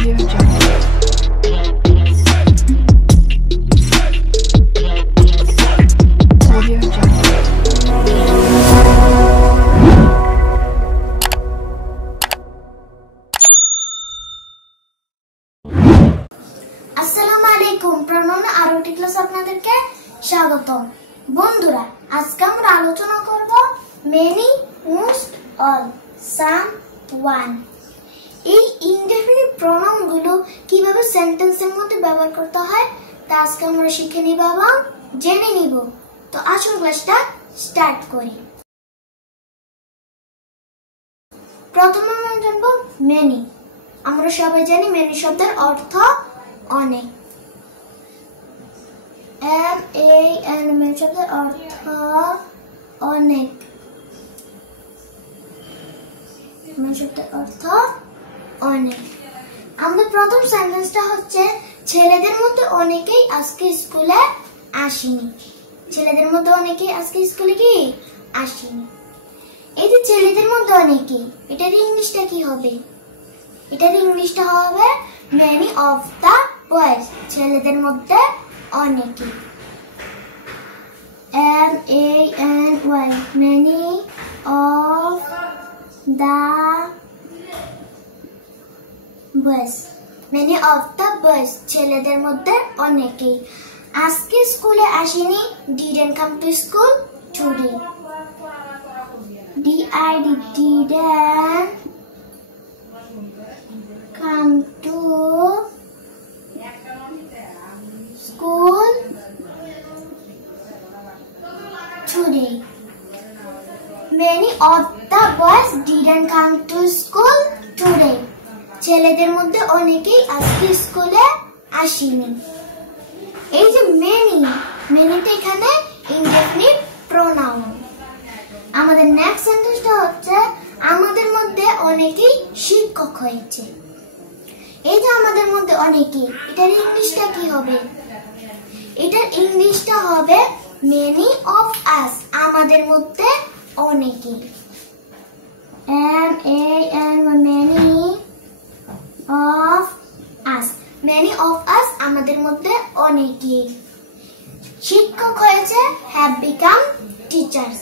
Audio Jungle. Audio Jungle. আসসালামু আলাইকুম প্রণাম আরোটি ক্লাস আপনাদেরকে স্বাগতম বন্ধুরা আজকে আমরা আলোচনা করব many most all some one এই ইনডেফিনিট প্রোনাউন গুলো কিভাবে সেন্টেন্সের মধ্যে ব্যবহার করতে হয় তা আজকে আমরা শিখে নিব এবং জেনে নিব তো আসুন ক্লাসটা স্টার্ট করি প্রথমে আমরা জানব মেনি আমরা সবাই জানি মেনি শব্দের অর্থ অনেক M-A-N মেনি শব্দের অর্থ অনেক মেনি শব্দের অর্থ অনেক আমাদের প্রথম সেন্টেন্সটা হচ্ছে ছেলেদের মধ্যে অনেকেই আজকে স্কুলে আসেনি ছেলেদের মধ্যে অনেকেই আজকে স্কুলে কি আসেনি এই যে ছেলেদের মধ্যে অনেকেই এটার ইংলিশটা কি হবে এটার ইংলিশটা হবে many of the boys ছেলেদের মধ্যে অনেকেই M-A-N-Y many of the boys many of the boys ছেলেদের মধ্যে অনেকেই আজকে স্কুলে আসেনি didn't come to school today didn't come to school today. Many of the boys didn't come to school today. ছেলেদের মধ্যে অনেকেই আজকে স্কুলে আসেনি এই যে মেনিটা এখানে ইনডেফিনিট প্রোনাউন আমাদের নেক্সট সেন্টেন্সটা হচ্ছে আমাদের মধ্যে অনেকেই শিক্ষক হয়েছে এই যে আমাদের মধ্যে অনেকেই এটার ইংলিশটা কি হবে এটার ইংলিশটা হবে many of us আমাদের মধ্যে অনেকেই M-A-N many of us many of us আমাদের মধ্যে অনেকেই শিক্ষক হয়েছে have become teachers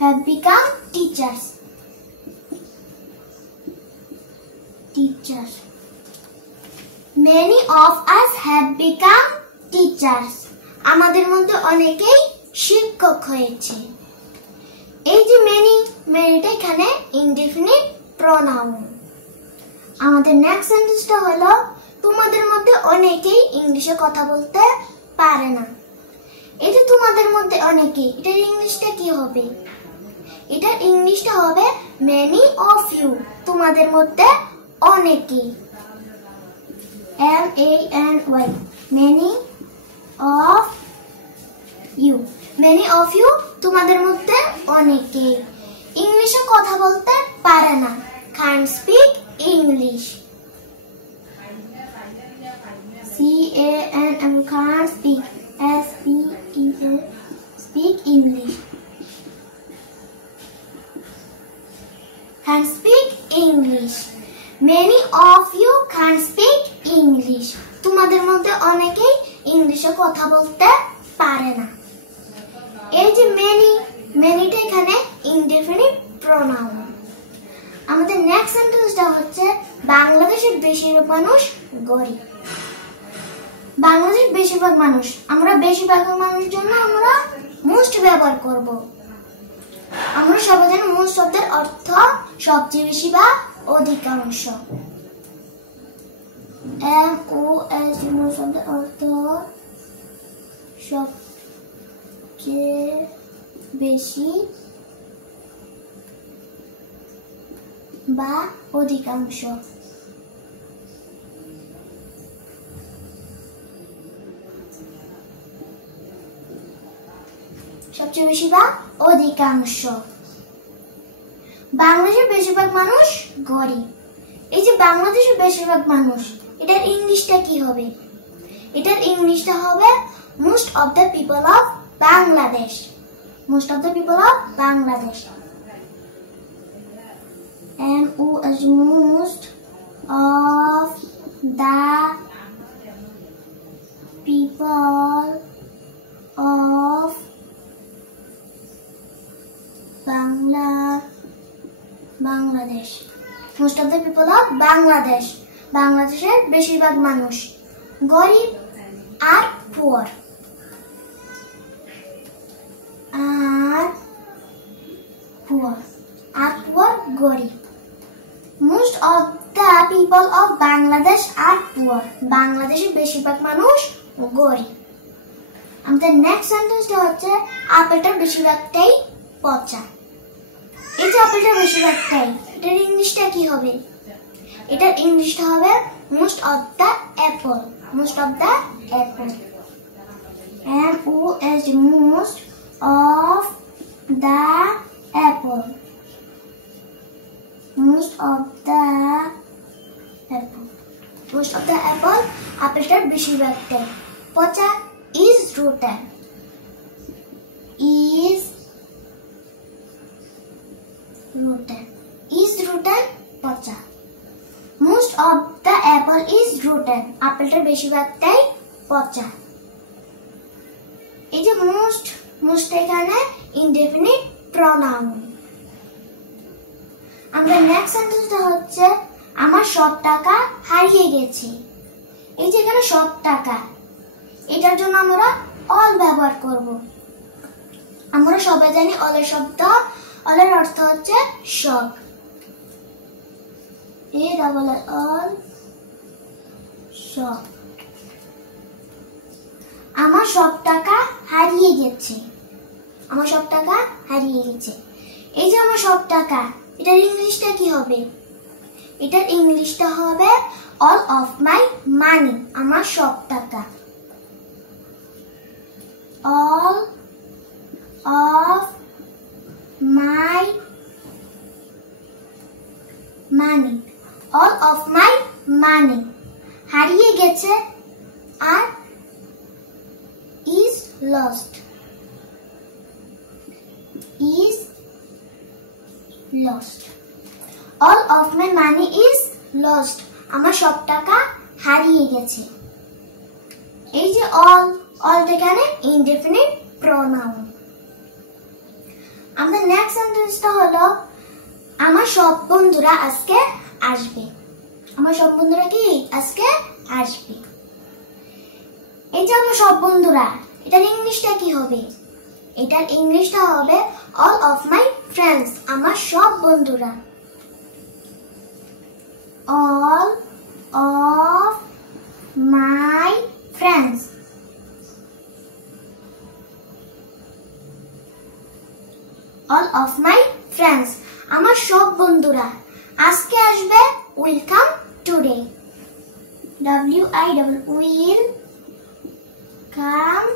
have become teachers many of us have become teachers আমাদের মধ্যে অনেকেই শিক্ষক হয়েছে এই যে মেনিটা এখানে ইনডেফিনিট প্রোনাউন আমাদের নেক্সট সেন্টেন্সটা হলো তোমাদের মধ্যে অনেকেই ইংলিশে কথা বলতে পারে না এই যে তোমাদের মধ্যে অনেকেই এটার ইংলিশটা কি হবে এটার ইংলিশটা হবে many of you তোমাদের মধ্যে অনেকেই M-A-N-Y many of you তোমাদের মধ্যে অনেকেই ইংলিশে কথা বলতে পারে না can't speak English C-A-N-M can't speak S-P-E-A speak English can speak English many of you can speak English তোমাদের মধ্যে অনেকেই ইংলিশে কথা বলতে পারে না এই যে মেনিটা এখানে ইনডেফিনিট প্রোনাউন আমাদের নেক্সট সেন্টেন্সটা হচ্ছে বাংলাদেশের বেশিরভাগ মানুষ গরিব বাংলাদেশের বেশিরভাগ মানুষ আমরা বেশিরভাগ মানুষের জন্য আমরা মোস্ট ব্যবহার করব আমরা সবাই জানি মোস্ট শব্দের অর্থ সবচেয়ে বেশি বা অধিকাংশ M-O-S মোস্ট শব্দের অর্থ সবচেয়ে বেশি বা অধিকাংশ সবচেয়ে বেশি বা অধিকাংশ বাংলাদেশের বেশিরভাগ মানুষ গরিব এই যে বাংলাদেশের বেশিরভাগ মানুষ এটার ইংলিশটা কি হবে এটার ইংলিশটা হবে most of the people of Bangladesh most of the people of Bangladesh is most of the people of Bangladesh. Most of the people of Bangladesh. বাংলাদেশের বেশিরভাগ মানুষ গরিব আর পুয়ার গরিব Most of the people of Bangladesh are poor. বাংলাদেশের বেশিরভাগ মানুষ গরিব। আমাদের নেক্সট সেন্টেন্সটা হচ্ছে আপেলটার বেশিরভাগটাই পচা। এই যে আপেলটার বেশিরভাগটাই, এটার ইংলিশটা কি হবে? এটার ইংলিশটা হবে most of the apple. Most of the apple. M-O-S most of the apple. Most of the apple. Most of the apple. আপেলটার বেশিরভাগটাই পচা is rotten. Is rotten পচা। Most of the apple is rotten. আপেলটার বেশিরভাগটাই পচা। এই যে most এখানে indefinite pronoun। আমরা next সেন্টেন্সটা হচ্ছে আমার সব টাকা হারিয়ে গেছে। এই যে এখানে সব টাকা, এটার জন্য আমরা all ব্যবহার করব। আমরা সবাই জানি all এর অর্থ হচ্ছে সব। all সব। আমার সব টাকা হারিয়ে গেছে। আমার সব টাকা হারিয়ে গেছে। এই যে আমার সব টাকা, এটার ইংলিশটা কি হবে? এটার ইংলিশটা হবে all of my money. আমার সব টাকা। all of my money. all of my money হারিয়ে গেছে আর is lost. is lost. all of my money is lost. আমার সব টাকা হারিয়ে গেছে। এই যে all এখানে indefinite pronoun। আমাদের নেক্সট সেন্টেন্সটা হলো আমার সব বন্ধুরা আজকে আসবে। আমার সব বন্ধুরা কি আজকে আসবে। এই যে আমার সব বন্ধুরা, এটার ইংলিশটা কি হবে? এটার ইংলিশটা হবে all of my friends. আমার সব বন্ধুরা। all of my friends. all of my friends. আমার সব বন্ধুরা আজকে আসবে will come today. will come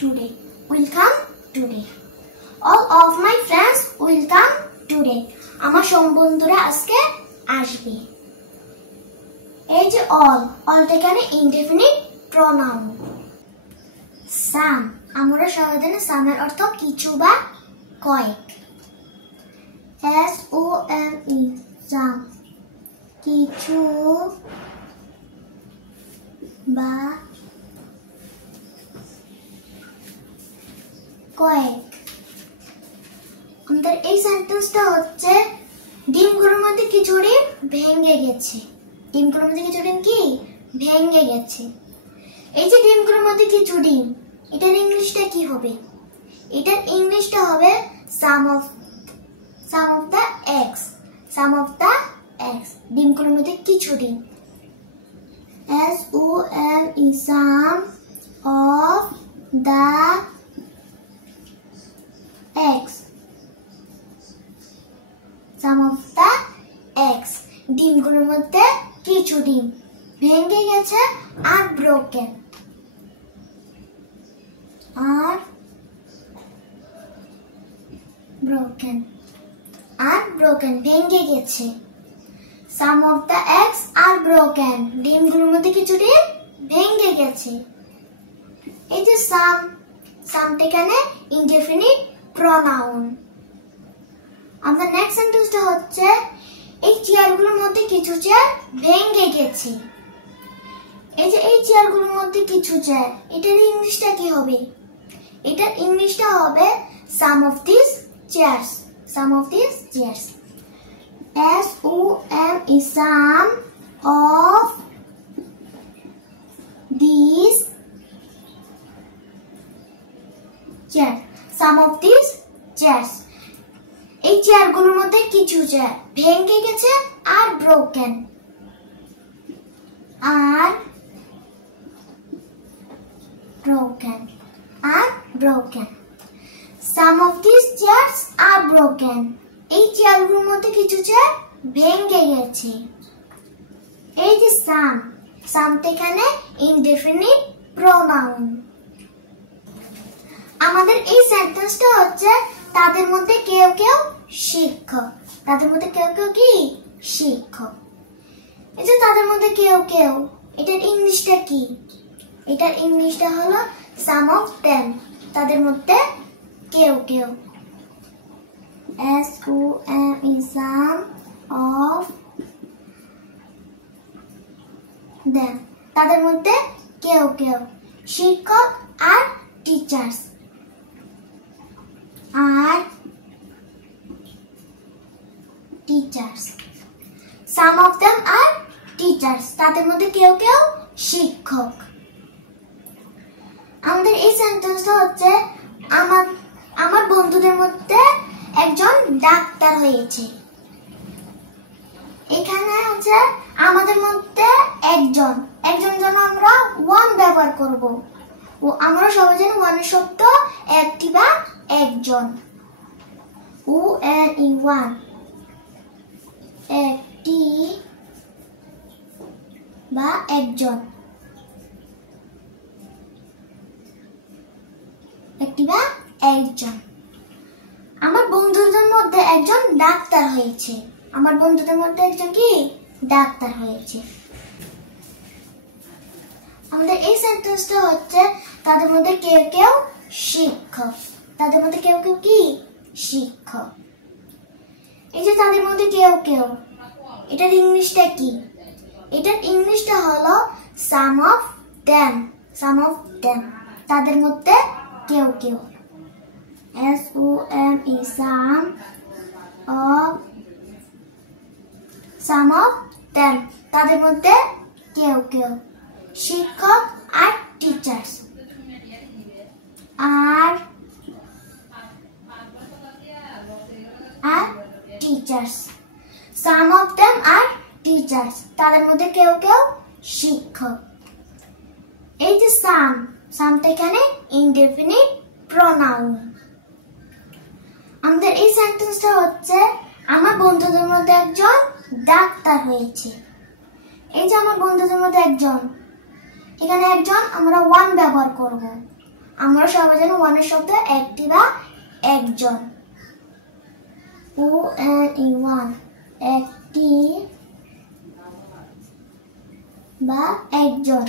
today. will come today. all of my friends will come today. আমার সব বন্ধুরা আজকে আসবে। এই যে all এখানে indefinite pronoun। some আমরা সবাই জানি some এর অর্থ কিছু বা কয়েক। S-O-M-E some কিছু বা কয়েক। আমাদের এই সেন্টেন্সটা হচ্ছে ডিমগুলোর মধ্যে কিছু ডিম ভেঙে গেছে। ডিমগুলোর মধ্যে কিছু ডিম কি ভেঙে গেছে। এই যে ডিমগুলোর মধ্যে কিছু ডিম, এটার ইংলিশটা কি হবে? এটার ইংলিশটা হবে some of the eggs. some of the eggs. ডিমগুলোর মধ্যে কিছু ডিম। S-O-M-E some of the eggs. some of the eggs. ডিমগুলোর মধ্যে কিছু ডিম ভেঙে গেছে আর broken. broken ভেঙে গেছে। some of the eggs are broken. ডিমগুলোর মধ্যে কিছু ডিম ভেঙে গেছে। এই যে some এখানে indefinite pronoun। আমাদের নেক্সট সেন্টেন্সটা হচ্ছে এই চেয়ারগুলোর মধ্যে কিছু চেয়ার ভেঙে গেছে। এই যে এই চেয়ারগুলোর মধ্যে কিছু চেয়ার, এটার ইংলিশটা কি হবে? এটার ইংলিশটা হবে some of these chairs. Some of these chairs. SOME some of these chairs. Some of these chairs. এই চেয়ারগুলোর মধ্যে কিছু চেয়ার ভেঙে গেছে are broken. Are broken. Are broken. Some of these chairs are broken. এই চেয়ারগুলোর মধ্যে কিছু চেয়ার ভেঙে গেছে। এই যে some এখানে indefinite pronoun। আমাদের এই সেন্টেন্সটা হচ্ছে তাদের মধ্যে কেউ কেউ শিক্ষক। তাদের মধ্যে কেউ কেউ কি শিক্ষক। এই যে তাদের মধ্যে কেউ কেউ, এটার ইংলিশটা কি? এটার ইংলিশটা হলো some of them. তাদের মধ্যে কেউ কেউ। SOME some of them. তাদের মধ্যে কেউ কেউ শিক্ষক are teachers. Are teachers. Some of them are teachers. তাদের মধ্যে কেউ কেউ শিক্ষক। আমাদের এই সেন্টেন্সটা হচ্ছে আমার বন্ধুদের মধ্যে একজন ডাক্তার হয়েছে। এখানে হচ্ছে আমাদের মধ্যে একজন যেন আমরা ওয়ান ব্যবহার করব। ও আমরা সবাই যেন ওয়ানের শব্দ একটি বা একজন। ONE একটি বা একজন। একটি বা একজন। আমার বন্ধুদের মধ্যে একজন ডাক্তার হয়েছে। আমার বন্ধুদের মধ্যে একজন কি ডাক্তার হয়েছে। আমাদের এই সেন্টেন্সটা হচ্ছে তাদের মধ্যে কেউ কেউ শিক্ষক। তাদের মধ্যে কেউ কেউ কি শিক্ষক। এই যে তাদের মধ্যে কেউ কেউ, এটার ইংলিশটা কি? এটার ইংলিশটা হলো some of them. Some of them. তাদের মধ্যে কেউ কেউ। SOME some of them. তাদের মধ্যে কেউ কেউ শিক্ষক are teachers. Are teachers. Some of them are teachers. তাদের মধ্যে কেউ কেউ শিক্ষক। এই যে সামটা এখানে ইনডেফিনিট প্রোনাউন। আমাদের এই সেন্টেন্সটা হচ্ছে আমার বন্ধুদের মধ্যে একজন ডাক্তার হয়েছে। এই যে আমার বন্ধুদের মধ্যে একজন, এখানে একজন আমরা ওয়ান ব্যবহার করব। আমরা সবাই যেন ওয়ানের শব্দ একটি বা একজন। ONE একটি বা একজন।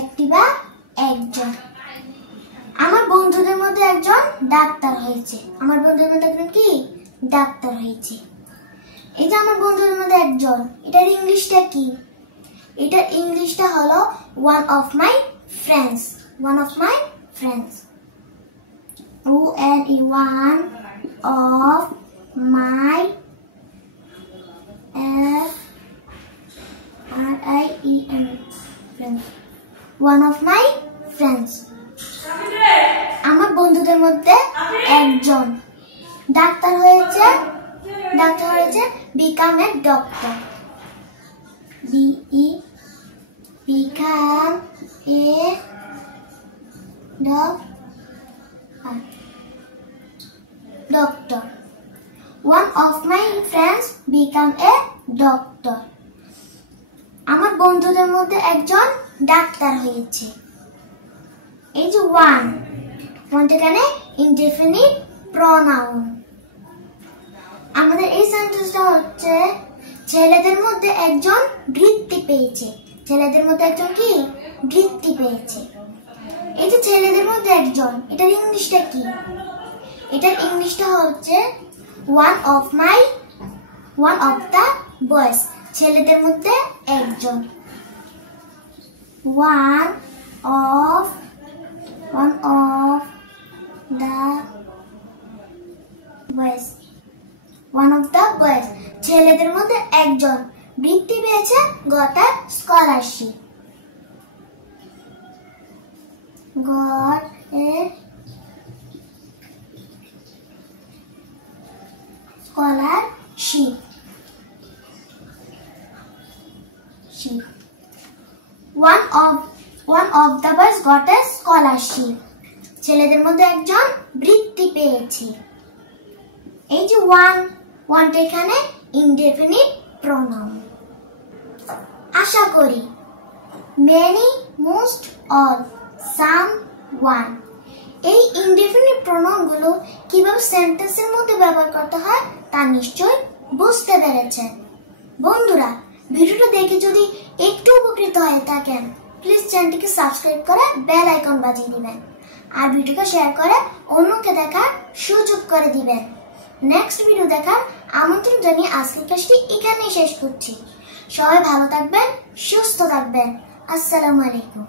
একটি বা একজন। আমার বন্ধুদের মধ্যে একজন ডাক্তার হয়েছে। আমার বন্ধুদের মধ্যে একজন কি ডাক্তার হয়েছে। এই যে আমার বন্ধুদের মধ্যে একজন, এটার ইংলিশটা কি? এটার ইংলিশটা হলো one of my friends. One of my friends. ONE one of my friends. One of my friends. আমার বন্ধুদের মধ্যে একজন ডাক্তার হয়েছে। become a doctor. Become a doctor. One of my friends become a doctor. আমার বন্ধুদের মধ্যে একজন doctor হয়েছে। এই যে ওয়ান এখানে ইনডেফিনিট প্রোনাউন। আমাদের এই সেন্টেন্সটা হচ্ছে ছেলেদের মধ্যে একজন বৃত্তি পেয়েছে। ছেলেদের মধ্যে একজন কি বৃত্তি পেয়েছে। এই যে ছেলেদের মধ্যে মধ্যে একজন, এটার ইংলিশটা কি? এটার ইংলিশটা হচ্ছে ওয়ান অফ দ্য বয়েজ, ছেলেদের মধ্যে একজন। ওয়ান অফ দ্য বয়েজ, ছেলেদের মধ্যে একজন বৃত্তি পেয়েছে গটার scholarship. One of the boys got a scholarship. ছেলেদের মধ্যে একজন বৃত্তি পেয়েছে। এই যে ওয়ানটা এখানে ইনডেফিনিট প্রোনাউন। আশা করি many, most, all, some, one এই ইনডেফিনিট প্রোনাউন গুলো কিভাবে সেন্টেন্সের মধ্যে ব্যবহার করতে হয় তা নিশ্চয়ই বুঝতে পেরেছেন। বন্ধুরা, ভিডিওটা দেখে যদি একটু উপকৃত হয়ে থাকেন প্লিজ চ্যানেলটিকে সাবস্ক্রাইব করে বেল আইকন বাজিয়ে দিবেন আর ভিডিওটা শেয়ার করে অন্যকে দেখার সুযোগ করে দিবেন। নেক্সট ভিডিও দেখার আমন্ত্রণ জানিয়ে আজকের ক্লাসটি এখানেই শেষ করছি। সবাই ভালো থাকবেন, সুস্থ থাকবেন। আসসালামু আলাইকুম।